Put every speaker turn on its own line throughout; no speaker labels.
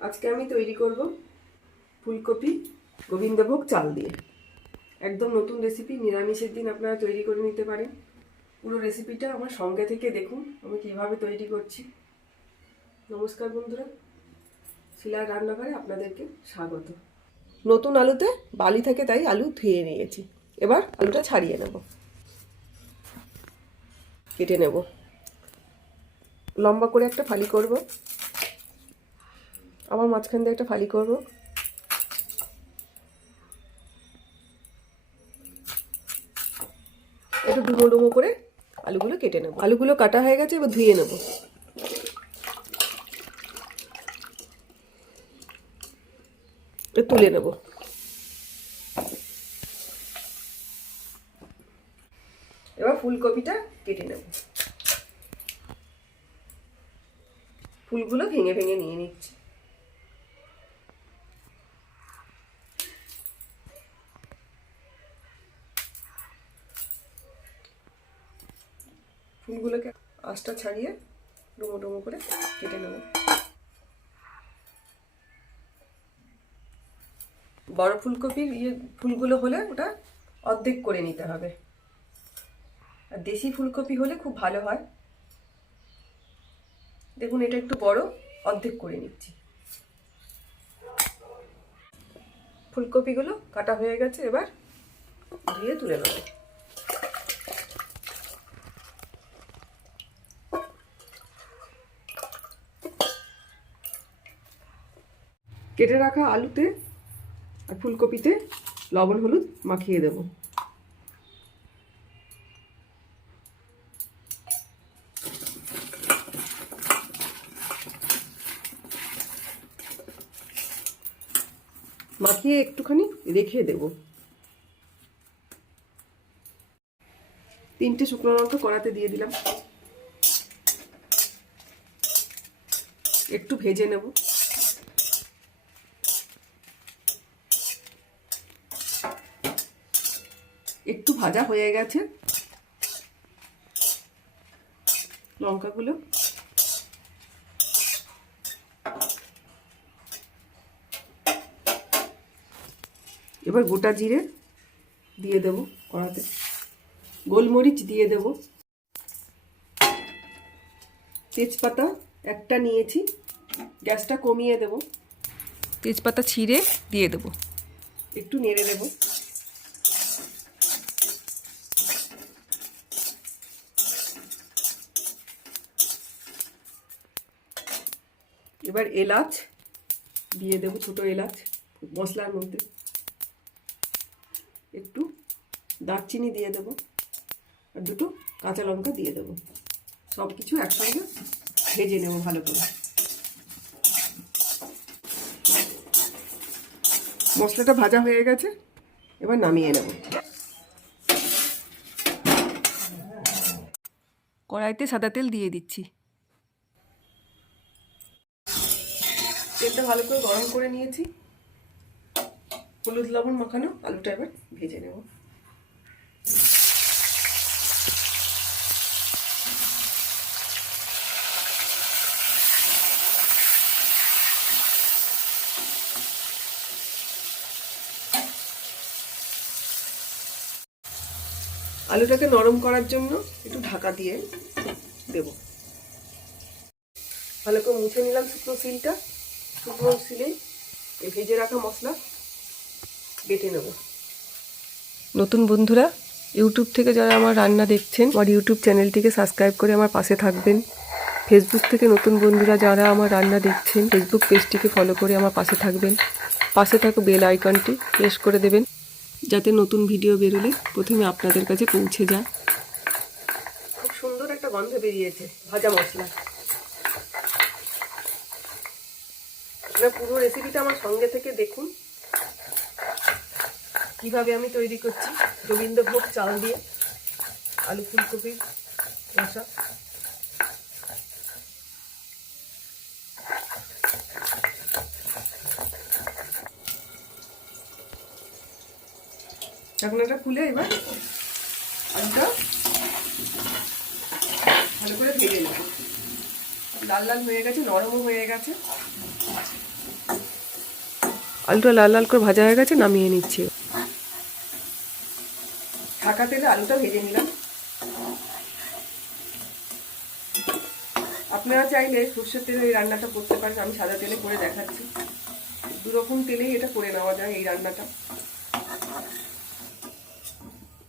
আজকে আমি তৈরি করব ফুলকপি গোবিন্দভোগ চাল দিয়ে। একদম নতুন রেসিপি নিরামিষের দিন আপনারা তৈরি করে নিতে পারেন। পুরো রেসিপিটা আমার সঙ্গে থেকে দেখুন, আমি কীভাবে তৈরি করছি। নমস্কার বন্ধুরা, শিলার রান্নাঘরে আপনাদেরকে স্বাগত। নতুন আলুতে বালি থাকে তাই আলু ধুয়ে নিয়েছি। এবার আলুটা ছাড়িয়ে নেব। কেটে নেব। লম্বা করে একটা ফালি করব। আবার মাঝখান দিয়ে একটা ফালি করব। একটু ডুমো ডুমো করে আলুগুলো কেটে নেব। আলুগুলো কাটা হয়ে গেছে, এবার ধুয়ে নেব। তুলে নেব। এবার ফুলকপিটা কেটে নেব। ফুলগুলো ভেঙে ভেঙে নিয়ে নিচ্ছি। ফুলগুলোকে আঁশটা ছাড়িয়ে ডুমো ডুমো করে কেটে নেব। বড় ফুলকপির ইয়ে ফুলগুলো হলে ওটা অর্ধেক করে নিতে হবে। আর দেশি ফুলকপি হলে খুব ভালো হয়। দেখুন, এটা একটু বড়, অর্ধেক করে নিচ্ছি। ফুলকপিগুলো কাটা হয়ে গেছে, এবার ধুয়ে তুলে নেব। কেটে রাখা আলুতে আর ফুলকপিতে লবণ, হলুদ মাখিয়ে দেব। মাখিয়ে একটুখানি রেখে দেব। তিনটে শুকনো লঙ্কা কড়াতে দিয়ে দিলাম। একটু ভেজে নেব। একটু ভাজা হয়ে গেছে। লঙ্কাগুলো। এবার গোটা জিরে দিয়ে দেব কড়াতে। গোলমরিচ দিয়ে দেব। তেজপাতা একটা নিয়েছি গ্যাসটা কমিয়ে দেব। তেজপাতা ছিঁড়ে দিয়ে দেব। একটু নেড়ে দেবো। এবার এলাচ দিয়ে দেবো ছোটো এলাচ মশলার মধ্যে। একটু দারচিনি দিয়ে দেবো আর দুটো কাঁচা লঙ্কা দিয়ে দেবো। সব কিছু একসঙ্গে ভেজে নেব ভালো করে। মশলাটা ভাজা হয়ে গেছে, এবার নামিয়ে নেব। কড়াইতে সাদা তেল দিয়ে দিচ্ছি। তেলটা ভালো করে গরম করে নিয়েছি। হলুদ, লবণ মাখানো, আলুটা এবার ভেজে নেব। আলুটাকে নরম করার জন্য একটু ঢাকা দিয়ে দেব। ভালো করে মুছে নিলাম শুকনো সিলটা। শুকনো সিলেই এই ভেজে রাখা মশলা বেটে নেব। নতুন বন্ধুরা ইউটিউব থেকে যারা আমার রান্না দেখছেন আমার ইউটিউব চ্যানেলটিকে সাবস্ক্রাইব করে আমার পাশে থাকবেন। ফেসবুক থেকে নতুন বন্ধুরা যারা আমার রান্না দেখছেন ফেসবুক পেজটিকে ফলো করে আমার পাশে থাকবেন। পাশে থাকা বেল আইকনটি প্রেস করে দেবেন যাতে নতুন ভিডিও বেরোলে প্রথমে আপনাদের কাছে পৌঁছে যায়। খুব সুন্দর একটা গন্ধ বেরিয়েছে ভাজা মশলা। আপনারা পুরো রেসিপিটা আমার সঙ্গে থেকে দেখুন। কীভাবে আমি তৈরি করছি। গোবিন্দভোগ চাল দিয়ে আলু ফুলকপির রসা ঢাকনাটা খুলে এবার আলুটা ভালো করে ভেজে নেব। লাল লাল হয়ে গেছে, নরমও হয়ে গেছে। আলুটা লাল লাল করে ভাজা হয়ে গেছে, নামিয়ে নিচ্ছি। ঢাকা তেলে আলুটা ভেজে নিলাম। আপনারা চাইলে সর্ষের তেলে এই রান্নাটা করতে পারেন, আমি সাদা তেলে করে দেখাচ্ছি। দু রকম তেলেই এটা করে নেওয়া যায় এই রান্নাটা।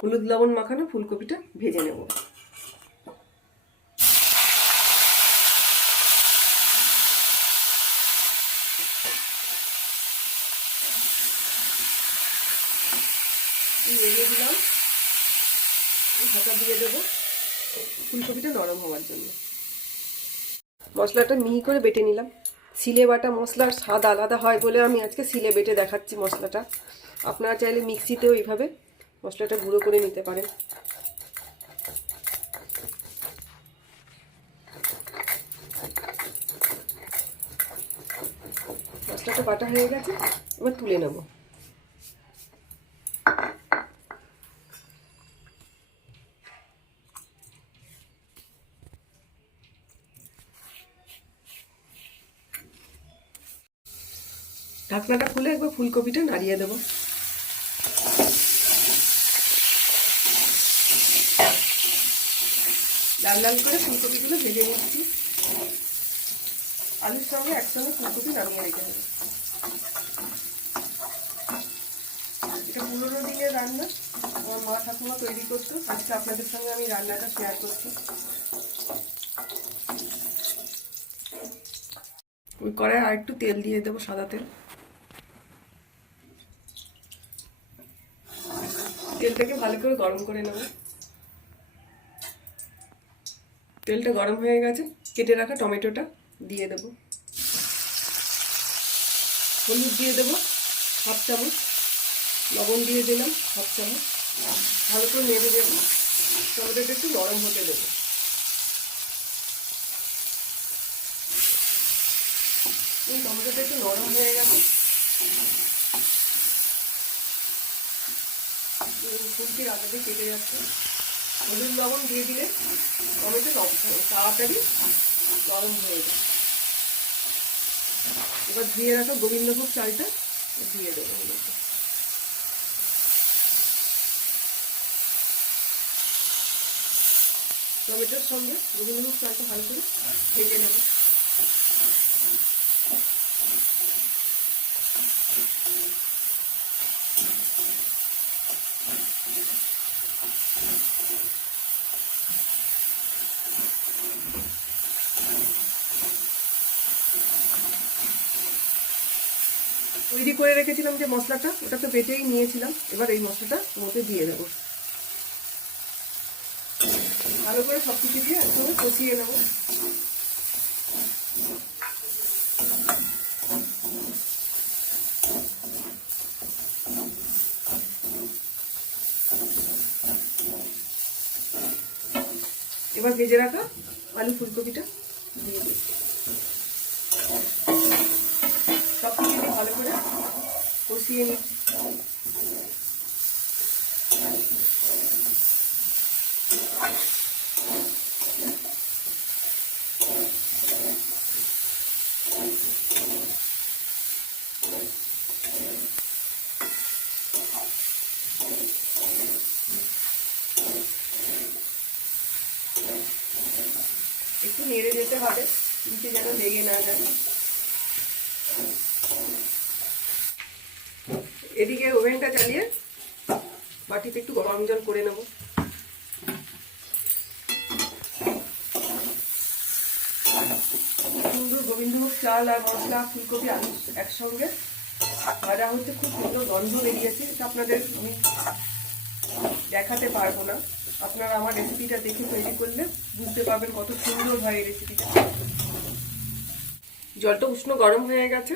হলুদ লবণ মাখানো ফুলকপিটা ভেজে নেব এগিয়ে দিলাম ঢাকা দিয়ে দেবো ফুলকপিটা নরম হওয়ার জন্য। মশলাটা মিহি করে বেটে নিলাম। সিলে বাটা মশলার স্বাদ আলাদা হয় বলে আমি আজকে সিলে বেটে দেখাচ্ছি মশলাটা। আপনারা চাইলে মিক্সিতেও এইভাবে মশলাটা গুঁড়ো করে নিতে পারেন। মশলাটা বাটা হয়ে গেছে, এবার তুলে নেব। ঢাকনাটা খুলে একবার ফুলকপিটা নাড়িয়ে দেবো। লাল লাল করে ফুলকপিগুলো ভেজে নিচ্ছি। আলুর সঙ্গে একসঙ্গে ফুলকপি নামিয়ে রেখে দেবো। এটা পুরোনো দিনের রান্না। আমার মা ঠাকুমা তৈরি করতো। আজকে আপনাদের সঙ্গে আমি রান্নাটা শেয়ার করছি। ওই কড়াই আর একটু তেল দিয়ে দেবো সাদা তেল। ভালো করে গরম করে নেব। তেলটা গরম হয়ে গেছে, কেটে রাখা টমেটোটা দিয়ে দেব। হলুদ দিয়ে দেবো, হাফ চামচ। লবণ দিয়ে দিলাম, হাফ চামচ। ভালো করে নেড়ে দেবো। টমেটোটা একটু নরম হতে দেবো। টমেটোটা একটু নরম হয়ে গেছে। ফুলটির আগাতে কেটে যাচ্ছে। হলুদ লবণ দিয়ে দিলে টমেটো তাড়াতাড়ি নরম হয়ে যায়। এবার ধুয়ে রাখা গোবিন্দভোগ চালটা দিয়ে দেবো টমেটোর সঙ্গে গোবিন্দভোগ চালটা ভালো করে ভেজে নেব। তৈরি করে রেখেছিলাম যে মশলাটা, ওটা তো বেটেই নিয়েছিলাম। এবার এই মশলাটা মধ্যে দিয়ে দেবো। ভালো করে সব কিছু দিয়ে একসঙ্গে কষিয়ে নেব। এবার ভেজে রাখা আলু ফুলকপিটা দিয়ে দিই সব কিছু দিয়ে ভালো করে নিচ্ছি একটু নেড়ে যেতে হবে নিচে যেন লেগে না যায়। এদিকে ওভেনটা চালিয়ে বাটিতে একটু গরম জল করে নেব। সুন্দর গোবিন্দভোগ চাল আর মশলা, ফুলকপি, আলু একসঙ্গে। ভাজা হচ্ছে খুব সুন্দর গন্ধ বেরিয়েছে, এটা আপনাদের আমি দেখাতে পারব না। আপনারা আমার রেসিপিটা দেখে তৈরি করলে বুঝতে পারবেন কত সুন্দর হয় এই রেসিপিটা। জলটা উষ্ণ গরম হয়ে গেছে।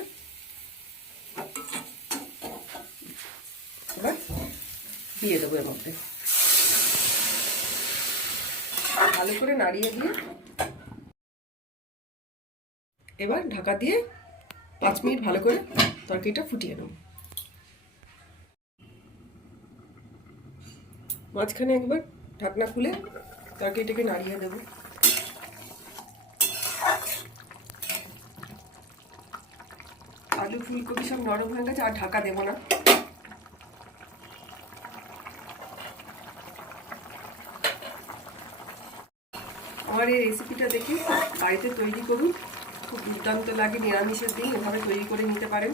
এবার দিয়ে দেবো এর মধ্যে। ভালো করে নাড়িয়ে দিয়ে এবার ঢাকা দিয়ে পাঁচ মিনিট ভালো করে তরকারিটা ফুটিয়ে নেব। মাঝখানে একবার ঢাকনা খুলে তরকারিটাকে নাড়িয়ে দেবো। আলু ফুলকপি সব নরম হয়ে গেছে, আর ঢাকা দেবো না। আমার এই রেসিপিটা দেখে বাড়িতে তৈরি করুন। খুব দুর্দান্ত লাগে নিরামিষের দিন, এভাবে তৈরি করে নিতে পারেন।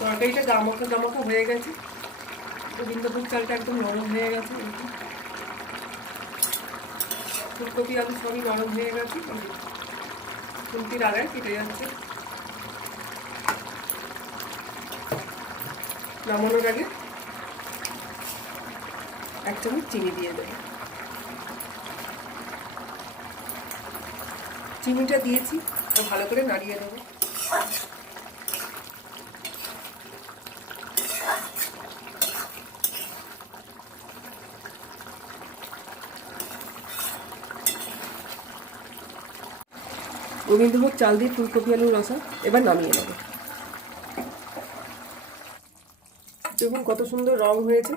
তরকারিটা গামাখা গামাখা হয়ে গেছে। গোবিন্দভোগ চালটা একদম নরম হয়ে গেছে। ফুলকপি, আলু সবই নরম হয়ে গেছে। ফুলকির আগায় কেটে যাচ্ছে। নামানোর আগে এক চিনি দিয়ে দেবো। চিনিটা দিয়েছি ভালো করে নাড়িয়ে দেবো গোবিন্দভোগ চাল দিয়ে ফুলকপি আলুর রসা, এবার নামিয়ে নেব। দেখুন কত সুন্দর রং হয়েছে।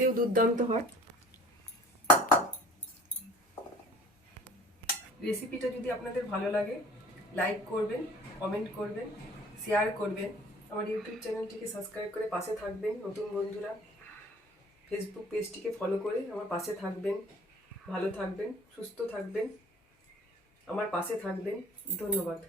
খেতেও দুর্দান্ত হয়। রেসিপিটা যদি আপনাদের ভালো লাগে লাইক করবেন কমেন্ট করবেন শেয়ার করবেন। আমার ইউটিউব চ্যানেলটিকে সাবস্ক্রাইব করে পাশে থাকবেন, নতুন বন্ধুরা। ফেসবুক পেজটিকে ফলো করে আমার পাশে থাকবেন। ভালো থাকবেন, সুস্থ থাকবেন। আমার পাশে থাকবেন। ধন্যবাদ।